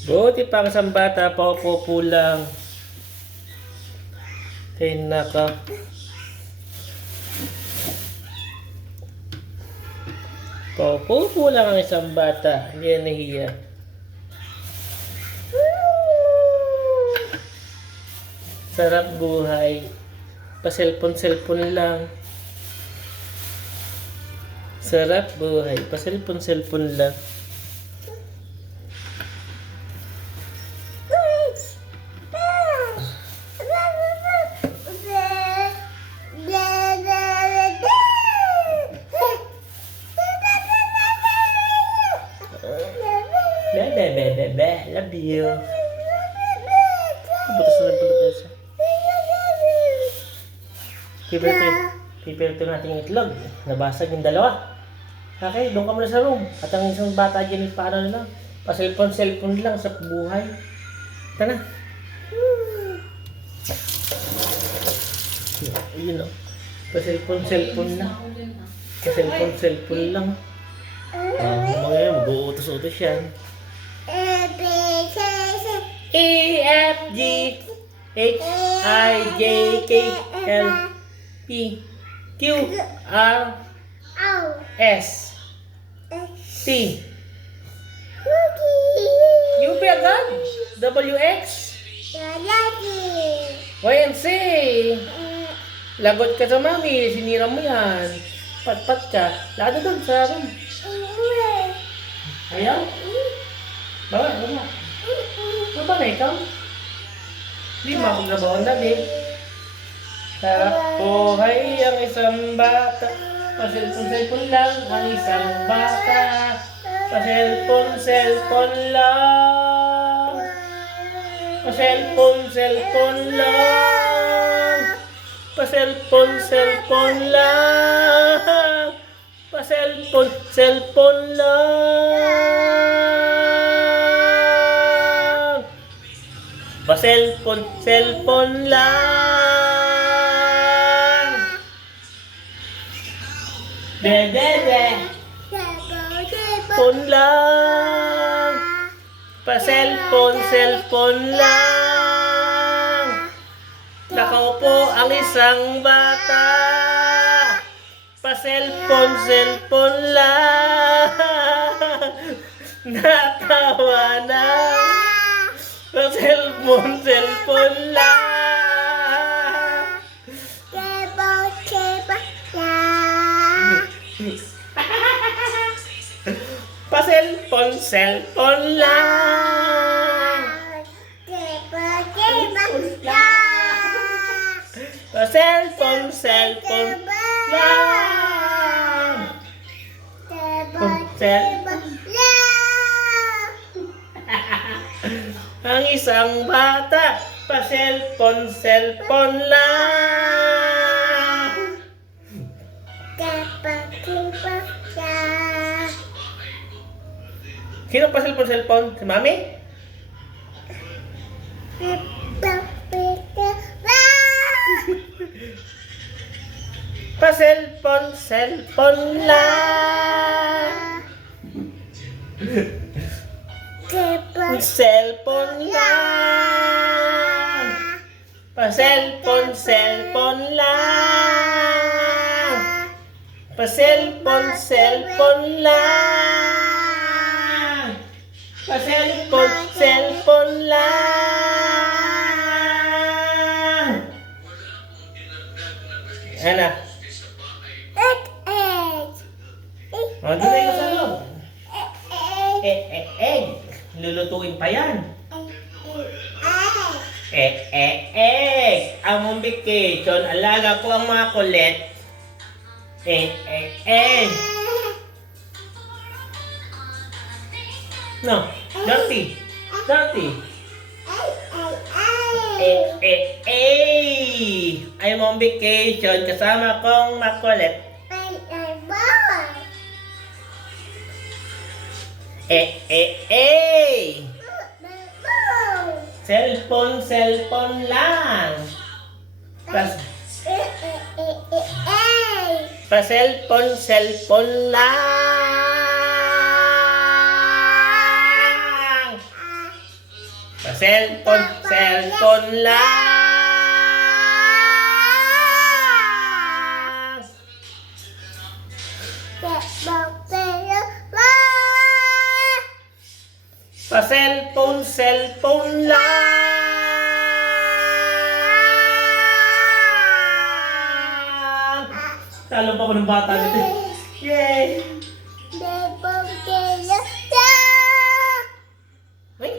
Buti pa isang bata, paupo lang. Ay naka. Paupo lang ang isang bata. Hindi yan nahiya. Sarap buhay. Pa-cellphone lang. Sarap buhay. Pa-cellphone lang. Bebe, love you. Butas na butas. Pipirito natin yung itlog. Nabasag yung dalawa. Okay, doon ka muna sa room. At ang isang bata dyan, paano na lang? Pa-cellphone lang sa buhay. Ito na. Yun o. Pa-cellphone lang. Pa-cellphone lang. Mga yan, mag-uutos-utos yan. E, F, G, H, I, J, K, L, P, Q, R, S, T, U, P agad, W, X, Y, and Z. Lagot ka sa mami, sinira mo yan. Pat-pat ka. Lakad na doon sa room. Ayaw? Baba. Baba na ikaw. Hindi makagabawan na din. Sarap buhay ang isang bata. Pa-cellphone lang ang isang bata. Pa-cellphone lang. Pa-cellphone lang. Pa-cellphone lang. Pa-cellphone lang. Pa-cellphone lang. Phone lang. Pa-cellphone lang. Nakaupo ang isang bata. Pa-cellphone lang. Natawa na. Pa-cellphone lang. Pa-cellphone lang. Pa-cellphone lang. Ang isang bata, pa-cellphone lang. Sino pa-cellphone? Si mami? Pa-cellphone lang. Cellphone lang. Pa-cellphone lang. Pa-cellphone lang. Pa-cellphone lang. Ano? O, di na yung sa loob. Egg. Lulutuin pa yan. Egg. Ang mong vacation, alaga ko ang mga kulit. Egg. No, dirty. Ay mong vacation, kasama kong makulit. Cellphone lang. Pa-cellphone lang. Cellphone lang. Cellphone lang. Talo pa ko ng bata nito. Yay! Ay!